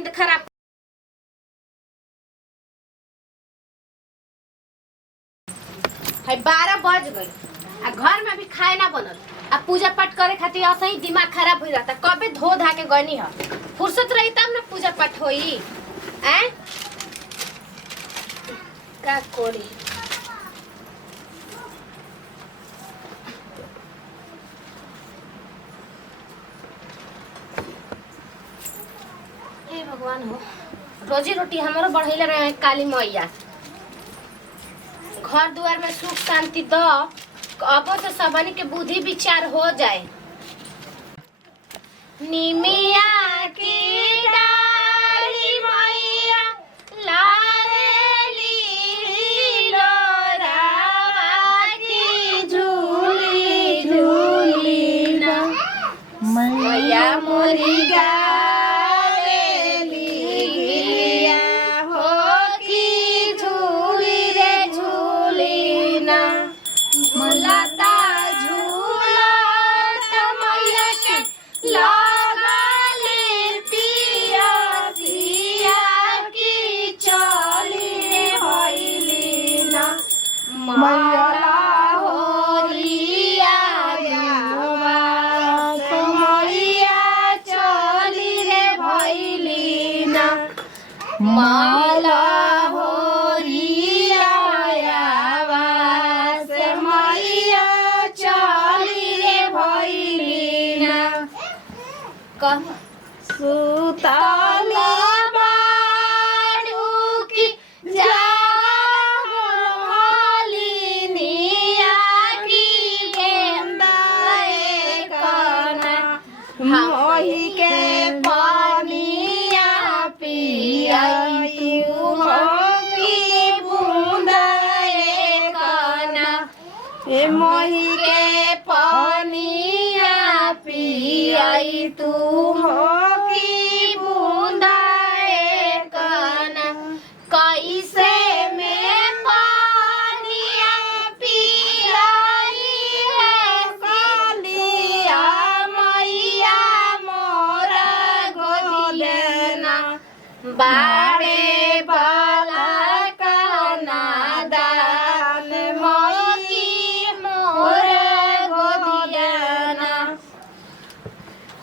नींद खराब। है 12 बज गई आ घर में भी खाए ना बनल आ पूजा पाठ करे खातिर ऐसे ही दिमाग खराब हो जाता। कबे धो धा के गनी है, फुर्सत रही तब ना पूजा पाठ होई। हैं का कोरी हे भगवान हो, रोजी रोटी हमारो बढ़ैले रहे काली मैया। घर दुआर में सुख शांति दो, अब तो सबनी के बुद्धि विचार हो जाए। निमिया की डाली मैया लारेली लोरावा की झूली झूली ना मैया मोरी माला हो रिया से मैया चली रे भइली ना कह सुताला बाड़ू की जालिनिया की गेंदा कना मोही के पानिया पिया मोही के पानिया पियाई तू हो की बूंदा कना कैसे में पानिया पियाई है सालिया मैया मोरा गोदिया बाड़े बाला काना दान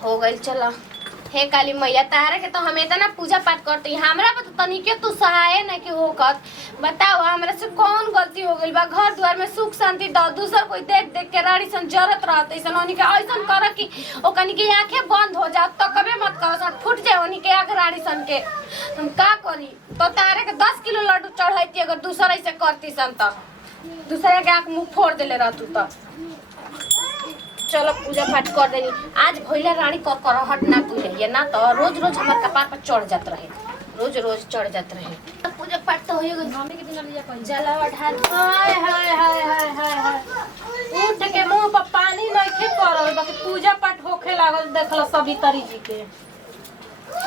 हो गई। चलो हे काली मैया तारा के तो हम इतना पूजा पाठ करते हमरा पर तो तनिके तू सहाय न के होकत। बताओ हमरा से कौन गलती हो गई बा? घर द्वार में सुख शांति दो, दूसर कोई देख देख के रानी सन जरत रहत ऐसन ओनी के ऐसन कर कि ओकनी के आंखें बंद हो जात तो कबे मत कहो सन फूट जाए ओनी के आंख रानी सन के। हम का करी? तो तारे के 10 किलो लड्डू चढ़ाईती अगर दूसरा ऐसे करती सन त दूसरा के आंख मुंह फोड़ देले रहतू त। चलो पूजा पाठ कर देनी। आज भैला रानी कर करहट ना कइले ना तो रोज रोज हमार कपार पर चढ़ जात रहे, रोज रोज चढ़ जात रहे। पूजा पाठ तो होई गई मम्मी के दिन लिया कल जलावा ढाल। हाय हाय हाय हाय हाय हाय उठ के मुंह पर पानी नइखे पड़ल बाकी पूजा पाठ होखे लागल। देखलो सभी तरी जी के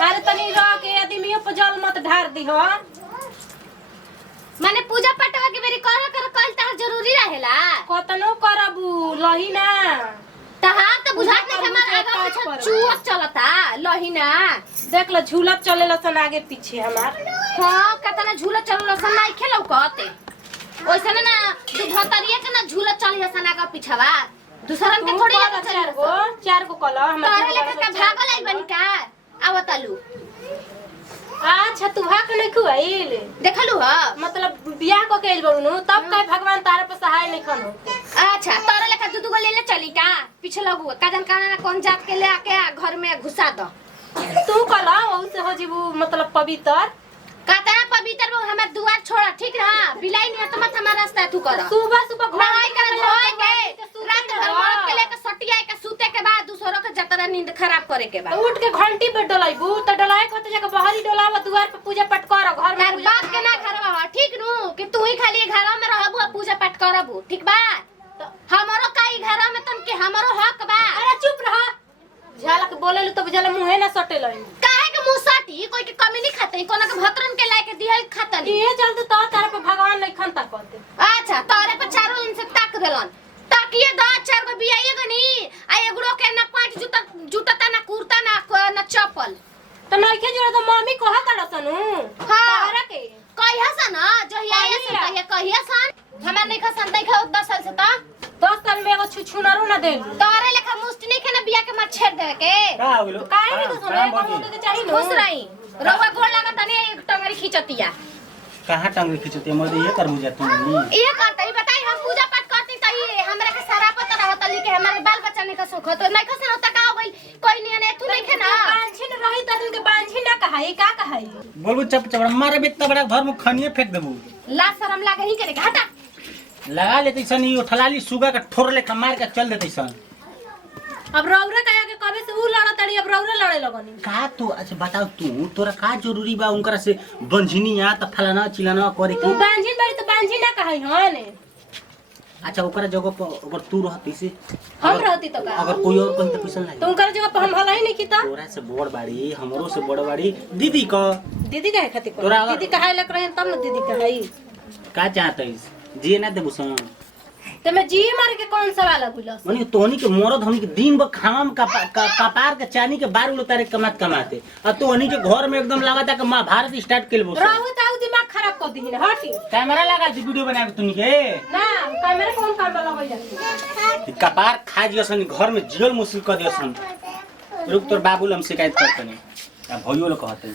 अरे तनी रह के आदमियों पर जल मत ढार दी हो। माने पूजा पाठवा के मेरी कर कल तार जरूरी रहेला कतनो करबू लही ना तहार तो बुझात नहीं हमार आगे पीछे चूक चलता लहीना। देख ल झूला चलेला सन आगे पीछे हमार। हां कतना झूला चलेला सन नहीं खेलौ कहते ओइसने ना दुधतरिया के ना झूला चलिया सन आगे पीछेवा दूसरन के थोड़ी आगे चार गो कल हमर तारे लेके का भागल आई बनी का आवतलू। अच्छा तू भाग नहीं खुआइल देखलू ह मतलब बियाह को केल बउनु तब कहे भगवान तारे पे सहाय नहीं खन। अच्छा तारे लेखा दूध को ले ले चली का पीछे लगू काजन काना कौन जात के ले आके घर में घुसा दो। तू कला ओसे हो जीबू मतलब पवित्र कातना पवित्र वो हमार दुआर छोड़ा ठीक ना बिलाई नहीं तो मत हमारा रास्ता तू कर। सुबह सुबह नहाई कर धोई के रात भर मौत के लेके सटिया के सूते के बाद दूसरों के जतरा नींद खराब करे के बाद उठ के घंटी पे डलाइबू त डलाए को त जगह बाहरी डलावा दुआर पे पूजा पाठ कर घर में बात के ना घरवा हो ठीक नु कि तू ही खाली घर में रहबू पूजा पाठ करबू ठीक बा। तो हमारो काई घर में तन के हमारो हक बा। अरे चुप रह झालक बोले तो जला मुंहे ना सटेल काहे के मुंह सटी कोई के कमी नहीं खाते कोना के भतरन के लाके दिहल खाता नहीं ये जल्दी तो तारे पे भगवान नहीं खनता करते। अच्छा तारे पे चारों दिन से ताक देलन ताकिए दो चार को बियाइए गनी आ एगुड़ो के ना पांच जूता जूता ना कुर्ता ना चप्पल तो ना नइखे जोड़ा तो मम्मी कहत अड़सनु हां तारा के कहिया सन जहिया ये सन कहिया सन हमरा नहीं खसन नहीं खा 10 साल से त 10 साल में एगो छुछुनरो ना दे तोरे लेखा मुष्टि नहीं खाना बिया के मत छेड़ दे के का हो गेलो काहे नहीं तो सुने कोनो के चाहिए खुश रही रउआ गोड़ लागत तनी एक टंगरी खींचतिया कहां टांग खींचते मर्द ये कर बुझा तुम ये करतई बताई हम पूजा पाठ करती त ये हमरा के सारा पता रहत लिखे हमारे बाल बच्चा नहीं का सुख तो नहीं खसन होता का हो गई कोई नहीं ने तू नहीं खेना बांझिन रही त के बांझिन ना कहाई का कहाई बोलबो चप चपड़ा मारे बेटा बड़ा घर में खनिए फेंक देबू ला शरम लागे ही करे घाटा लगा लेते सन ई उठलाली सुगा का ठोर लेखा मार के चल देते सन अब रौरा कहे के कबे से ऊ लड़ा तड़ी अब रौरा लड़े लगनी का तू अच्छा बताओ तू तोरा का जरूरी बा उनकरा से बंझिनी या त फलाना चिलाना करे तू के बांझिन बड़ी तो बांझिन ना कहाई हने अच्छा ओकरा जगह पर अगर तू रहती से हम रहती तो का अगर कोई और कहीं तो पैसा लागी तो उनकर जगह पर हम भला ही नहीं कीता तोरा से बड़ बाड़ी हमरो से बड़ बाड़ी दीदी का दीदी कहे खातिर तोरा को दीदी कहाई लग रहे तब ना दीदी कहाई का चाहतइस जिए ना देबू सन तो मैं जी मार के कौन सवाल बुलस मने तोहनी के मरद हमनी के दिन भर खावा में कपार के चानी के बार उतारे कमाते अब तोहनी के घर में एकदम लागता कि महाभारत स्टार्ट कर लेबो रहू ताऊ दिमाग खराब कर दी हटी कैमरा लगा दी वीडियो बना के तुनी के ना कैमरा कौन काम में लगल जाती कपार खा दियसन घर में जियल मुश्किल कर दियसन रुक तोर बाबूल हम शिकायत करतनी अब भइयो ल कहते